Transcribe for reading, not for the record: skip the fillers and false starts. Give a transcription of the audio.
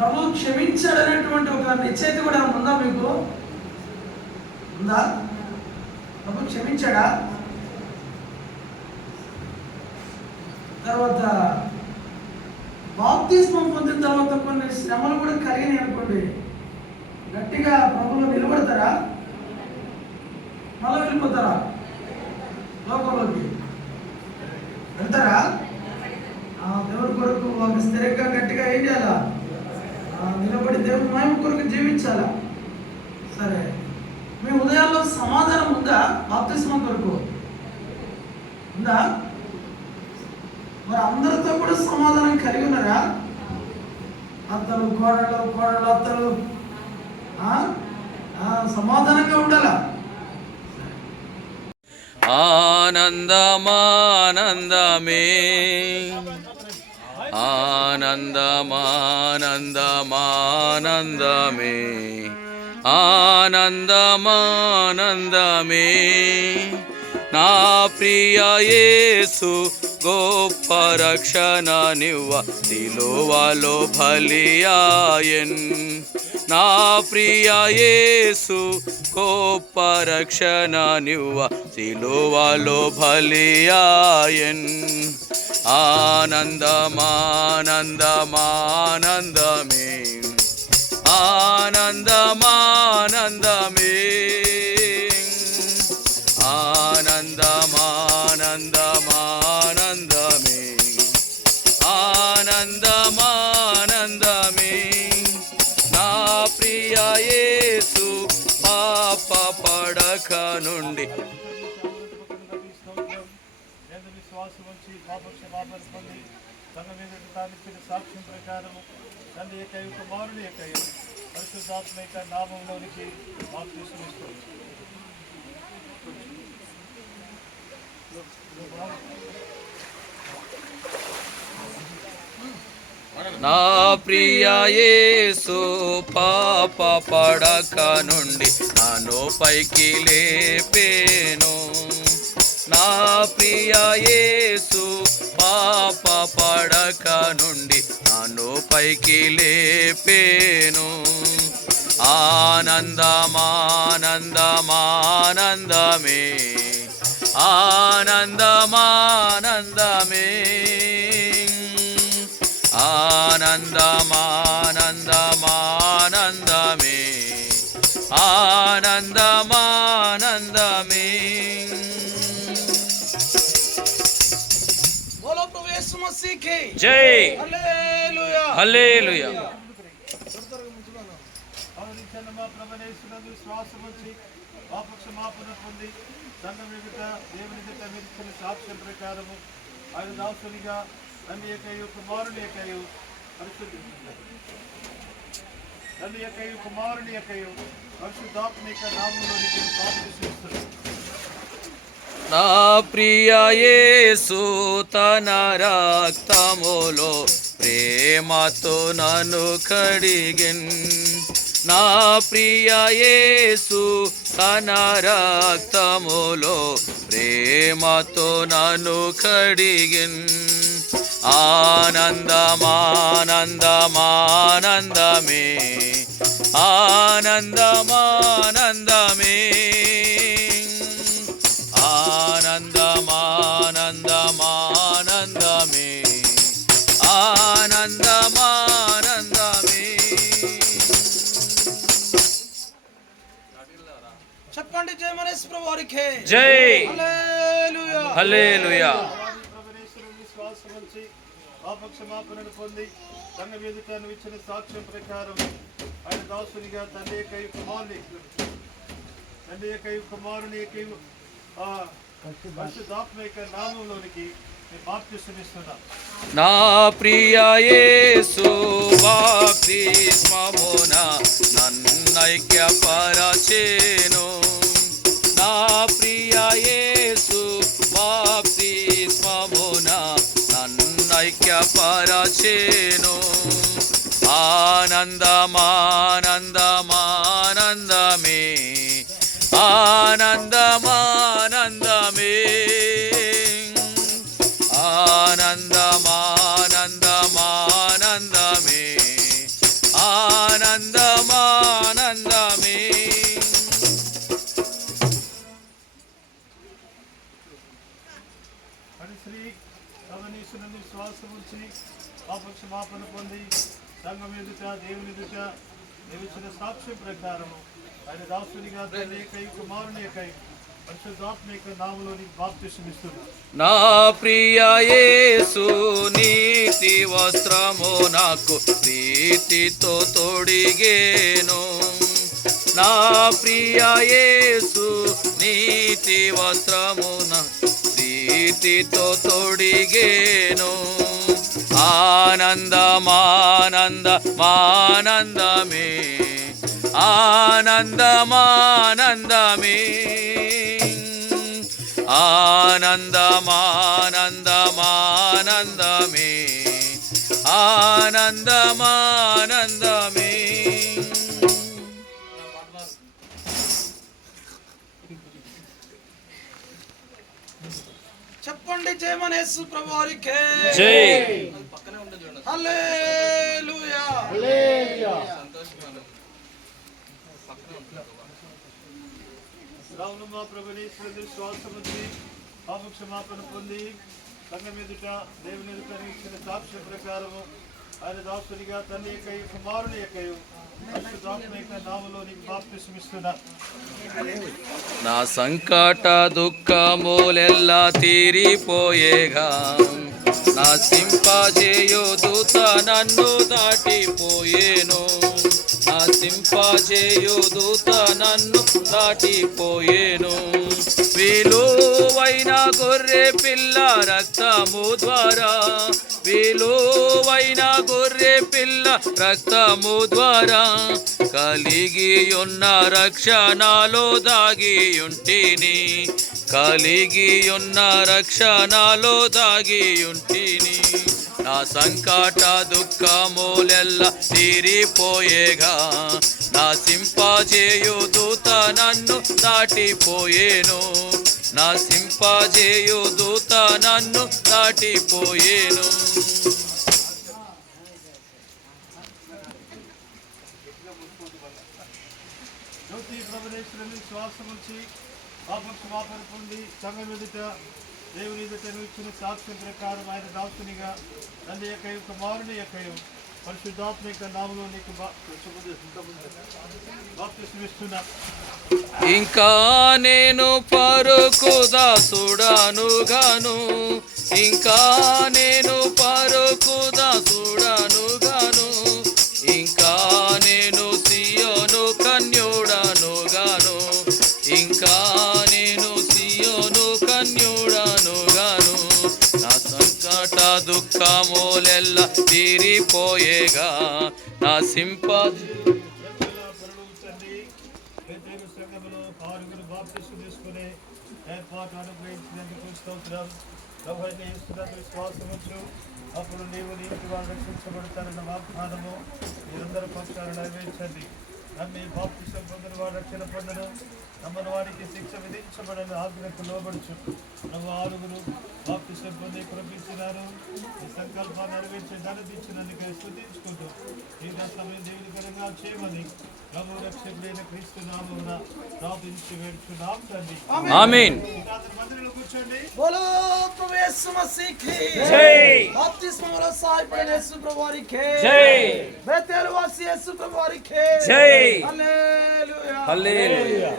ప్రభు క్షమించాడనేటువంటి ఒక నిశ్చయిత కూడా ఉందా మీకు? ఉందా? ప్రభు క్షమించాడా? తర్వాత బాప్తిస్మం పొందిన తర్వాత కొన్ని శ్రమలు కూడా కలిగినాయి అనుకోండి, గట్టిగా ప్రభువులో నిలబడతారా? మళ్ళీ వెళ్ళిపోతారా? లోకంలోకి వెళ్తారా? దేవుడి కొరకు ఒక స్థిరంగా గట్టిగా ఏం చేయాలా? నిలబడి దేవుడి మహిమ కొరకు జీవించాలా? సరే, మీ ఉదయాల్లో సమాధానం ఉందా? బాప్తిస్మం కొరకు ఉందా? మరి అందరితో కూడా సమాధానం కలిగి ఉన్నారా? అత్తలు కోడళ్ళు అత్తలు సమాధానంగా ఉండాలా? ఆనందమానందమే ఆనందమానందమానందమే ఆనందమానందమే నా ప్రియ యేసు గొప్ప రక్షణ నివ్వ సిలువలో బలియాయెన్. నా ప్రియ యేసు గొప్ప రక్షణ నివ్వ సిలువలో బలియాయెన్. ఆనందమానందమానందమే ఆనందమానందమే ఆనందమానందమానందమే ఆనందమానందమే నా ప్రియ యేసు పాప పడక నుండి సాక్ష్యం ప్రకారము తండ్రి యొక్క కుమారుని యొక్క పరిశుద్ధాత్మ యొక్క నామంలోనికి బాప్తిస్మం ఇస్తున్నాం. నా ప్రియ యేసు పాప పడక నుండి నన్ను పైకి లేపేను. నా ప్రియ యేసు పాప పడక నుండి నన్ను పైకి లేపేను. ఆనందమానందమానందమే ఆనందమానందమే ఆనందమానందమానందమే ఆనందమానందమే. బోలో ప్రభు యేసు మసీహ్కి జై. హల్లెలూయా హల్లెలూయా. పాపక్షమాపణ పొంది సంఘం ఎదుట దేవుని ఎదుట నిలిచిన సాక్ష్యం ప్రకారము ఆయన దాసునిగా తండ్రి యొక్కయు కుమారుని యొక్కయు తండ్రి యొక్కయు కుమారుని యొక్కయు పరిశుద్ధాత్మిక నామములోనికి బాప్తిస్మం. నా ప్రియ యేసు తన రక్తములో ప్రేమతో నన్ను కడిగెన్. నా ప్రియ యేసు తన రక్తములో ప్రేమతో నన్ను కడిగెన్. ఆనందమానందమానందమే ఆనందమానందమే ఆనందమానందమానందమే ఆనందమానందమే. చెప్పండి జై మనస్ ప్రభు వారికి జై. హల్లెలూయా హల్లెలూయా. పాపక్షమాపణను పొంది సంఘ వేదిక ఇచ్చిన సాక్ష్యం ప్రకారం ఆయన దాసునిగా తండ్రి యొక్క కుమారుని పరిశుద్ధాత్మ యొక్క నామంలోనికి బాప్తిస్మం ఇస్తున్నా. నా ప్రియ యేసు బాప్తిస్మమున నన్నైక్యపరచెను. నా ప్రియ యేసు బాప్తిస్మమున నన్నైక్యపరచెను. ఆనందమానందమానందమే ఆనందమానందమే ఆనందమానందమానందమే క్షమాపణ పొంది సంఘం ఎదుట దేవుని ఎదుట నీవిచ్చిన సాక్ష్యం ప్రకారము ఆయన దాసునిగా తండ్రి ఏకై కుమారుని ఏకై పరిశుద్ధాత్మిక నామములోని బాప్తిసం ఇస్తున్నాను. నా ప్రియ యేసు నీతి వస్త్రము నాకు ప్రీతితో తొడిగేను. నా ప్రియ యేసు నీతి వస్త్రము నాకు ప్రీతితో తొడిగేను. ఆనందమానందమానందమే ఆనందమానందమే ఆనందమానందమానందమే ఆనందమానందమే. చెప్పండి జయమని యేసు ప్రభువారికి జై. హల్లెలూయా. రావును మా ప్రభుని శ్వాసముంది పాప క్షమాపణ పొంది సంఘం ఎదుట దేవుని ఎదుట ఇచ్చిన సాక్ష్యం ప్రకారము ఆయన దాసునిగా తండ్రి ఏకై కుమారుని ఏకై పరిశుద్ధాత్మిక నామములో నీకు బాప్తిసం ఇస్తున్నా. నా సంకట దుఃఖములెల్ల తీరిపోయేగా నా సింపజేయు దూత నన్ను దాటిపోయేను. నా సింపజేయు దూత నన్ను దాటిపోయేను. విలువైన గొర్రె పిల్ల రక్తము ద్వారా విలువైన గొర్రె పిల్ల రక్తము ద్వారా కలిగి ఉన్న రక్షణలో దాగి ఉంటిని. కలిగి ఉన్న రక్షణలో దాగి ఉంటిని. నా సంకట దుఃఖములెల్ల తీరిపోయేగా నా సింపజేయు దూత నన్ను దాటిపోయేను. నా సింపజేయు దూత నన్ను దాటిపోయేను. జ్యోతి ప్రభునేశ్వరుని శ్వాసముంచి పాప క్షమాపణ పొంది సంఘం ఎదుట దేవుని ఎదుట ఇచ్చిన సాక్ష్యం ప్రకారం ఆయన దాసునిగా తండ్రి ఏకై కుమారుని ఏకై పరిశుద్ధాత్మిక నామములో నీకు బాప్తిసం ఇస్తున్నా. ఇంకా నేను పరుకు దాసుడనుగాను. ఇంకా నేను పరుకు దాసుడనుగాను. ఇంకా నేను సియోను కన్యుడనుగాను. ఇంకా నేను సియోను కన్యుడనుగాను. నా సంకట దుఃఖములెల్ల తీరిపోయేగా నా సంఘములో 6 బాప్తిసం తీసుకునే ఏర్పాటు అనుగ్రహించినందుకు స్తోత్రం. విశ్వాసముచ్చు అప్పుడు నీవు నీ ఇంటి వాళ్ళు రక్షించబడతారన్న వాగ్దానము మీరందరూ పక్షాలు నెరవేర్చండి. నమ్మి బాప్తిసం పొందిన వాడు రక్షణ పొందను. నమ్మని వారికి శిక్ష విధించబడని ఆజ్ఞకు లోబడుచు. నువ్వు 6 బాప్తిసం పొంది కురిపించినారు. ఈ సంకల్పాన్ని నెరవేర్చి ధనదించినందుకే స్తుతించుకుంటూ ఈ సమయం దేవుని కరంగా చేయమని ప్రభు రక్షకుడైన క్రీస్తు నామమున ప్రార్థించి వేడుచున్నాం తండ్రి. ఆమేన్. మందిరంలో కూర్చోండి. బోలో ప్రభు యేసు మసీహ్కి జై. బాప్తిస్మములో సహాయపడిన యేసు ప్రభువారికి జై. బేతేలు వాసి యేసు ప్రభువారికి జై. హల్లెలూయా. హల్లెలూయా.